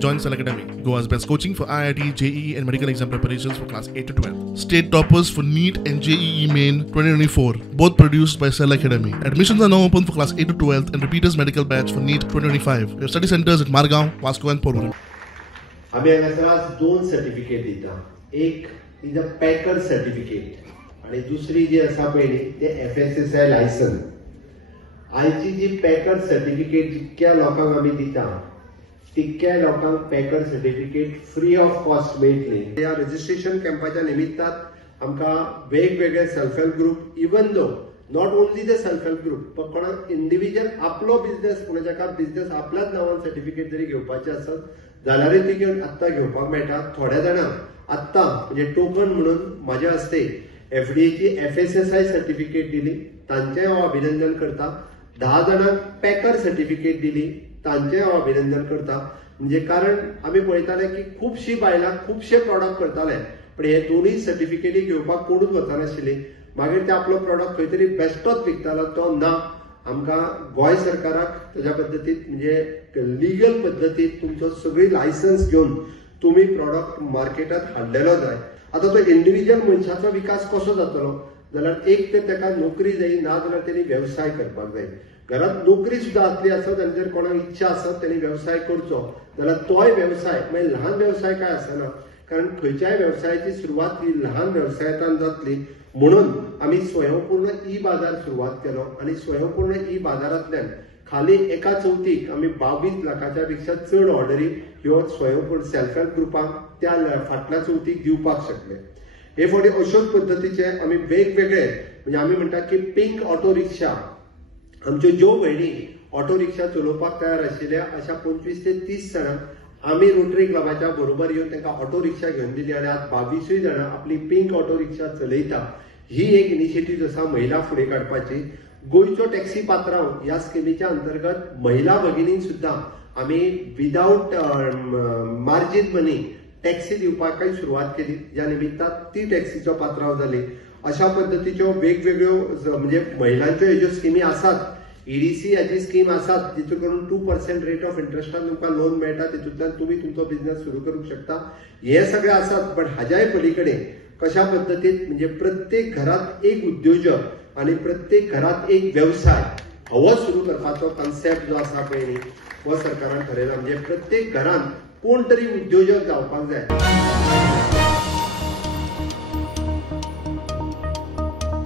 Join Select Academy, Goa's best coaching for IIT, JEE and medical exam preparations for class 8 to 12. State toppers for NEET and JEE Main 2024, both produced by Select Academy. Admissions are now open for class 8 to 12 and repeaters medical batch for NEET 2025. We have study centers at Margao, Vasco and Porvorim. आम्ही हांगासर दोन certificate दिता. एक is a Packer certificate आणि दुसरी जी आसा पळय ते FSSAI लायसन्स. आयची जी पॅकर सर्टिफिकेट जितक्या लोकांक आम्ही दिता तितक्या लोकांक पॅकर सर्टिफिकेट फ्री ऑफ कॉस्ट मेळटली. या रजिस्ट्रेशन कॅम्पाच्या निमित्तात आमकां वेगवेगळे self help group, even though not only the self help group पण कोणाक इंडिव्हिज्युअल आपलो बिझनेस कोणाच्या बिझनेस आपल्याच नांवान सर्टिफिकेट जरी घेवपाचे आसत जाल्यारूय ती घेवन आत्तां घेवपाक मेळटा. थोड्या जाणांक आत्तां म्हणजे टोकन म्हणून म्हाज्या हस्ते FDAची FSSAI सर्टिफिकेट दिली, तांचें हांव अभिनंदन करता. 10 जाणांक पॅकर सर्टिफिकेट दिली, तांचें हांव अभिनंदन करता. म्हणजे कारण आमी पळयताले की खुबशीं बायलां खुबशे प्रॉडक्ट करताले पण हे दोनूय सर्टिफिकेटी घेवपाक कोणूच वचनाशिल्ली. मागीर ते आपलो प्रॉडक्ट खंय तरी बेश्टोच विकतालो, तो ना. आमकां गोंय सरकाराक त्याच्या पद्दतीन म्हणजे लीगल पद्दतीन तुमचो सगळी लायसन्स घेवन तुम्ही प्रॉडक्ट मार्केटात हाडलेलो जाय. आता तो इंडिव्हिज्युअल मनशाचो विकास कसो जातलो जाल्यार एक तर ताका नोकरी जाय, ना जाल्यार त्यांनी व्यवसाय करपाक जाय. घरात नोकरी सुद्धा असली आसत आनी जर कोणाक इच्छा आसत त्यांनी व्यवसाय करचो जाल्यार तोय व्यवसाय म्हणजे ल्हान व्यवसाय काय आसना, कारण खंयच्याय व्यवसायाची सुरवात ही ल्हान व्यवसायातून जातली. म्हणून आम्ही स्वयंपूर्ण ई बाजार सुरुवात केलो आणि स्वयंपूर्ण ई बाजारांतल्यान खाली एका चवथीक आम्ही 22 लाखाच्या पेक्षा चड ऑर्डरी ह्यो स्वयंपूर्ण सेल्फ हेल्प ग्रुपांक त्या फाटल्या चवथीक दिवपाक शकले. हे फुडें अश्योच पद्दतीचे आम्ही वेगवेगळे म्हणजे आम्ही म्हणटा की पिंक ऑटो रिक्षा, आमच्यो ज्यो भयणी ऑटो रिक्षा चलोवपाक तयार आशिल्ल्या अशा 25 ते 30 जाणांक आम्ही रोटरी क्लबाच्या बरोबर येऊन त्यांना ऑटो रिक्षा घेऊन दिली आणि आज 22 जाणां आपली पिंक ऑटो रिक्षा चलयता. ही एक इनिशिएटिव्ह आसा महिला फुडें काडपाची. गोंयचो टॅक्सी पात्रांव या स्किमीच्या अंतर्गत महिला भगिनींक सुद्धा आम्ही विदाउट मार्जिन मनी टॅक्सी दिवपाकय सुरुवात केली, ज्या निमित्तान ती टॅक्सीचो पात्रांव जाली. अशा पद्दतीच्यो वेगवेगळ्यो म्हणजे महिलांच्यो ह्यो स्किमी आसात. EDC हाची स्कीम आसात जितून करून 2% रेट ऑफ इंटरेस्टान तुमकां लोन मेळटा, तितूंतल्यान तुम्ही तुमचो बिझनेस सुरू करूंक शकता. हे सगळे आसात पण हाज्याय पलीकडे कशा पद्दतीन म्हणजे प्रत्येक घरात एक उद्योजक आणि प्रत्येक घरात एक व्यवसाय हो सुरू करपाचो कन्सेप्ट जो आसा पळय हो सरकारान ठरयला. म्हणजे प्रत्येक घरात कोण तरी उद्योजक जावपाक जाय.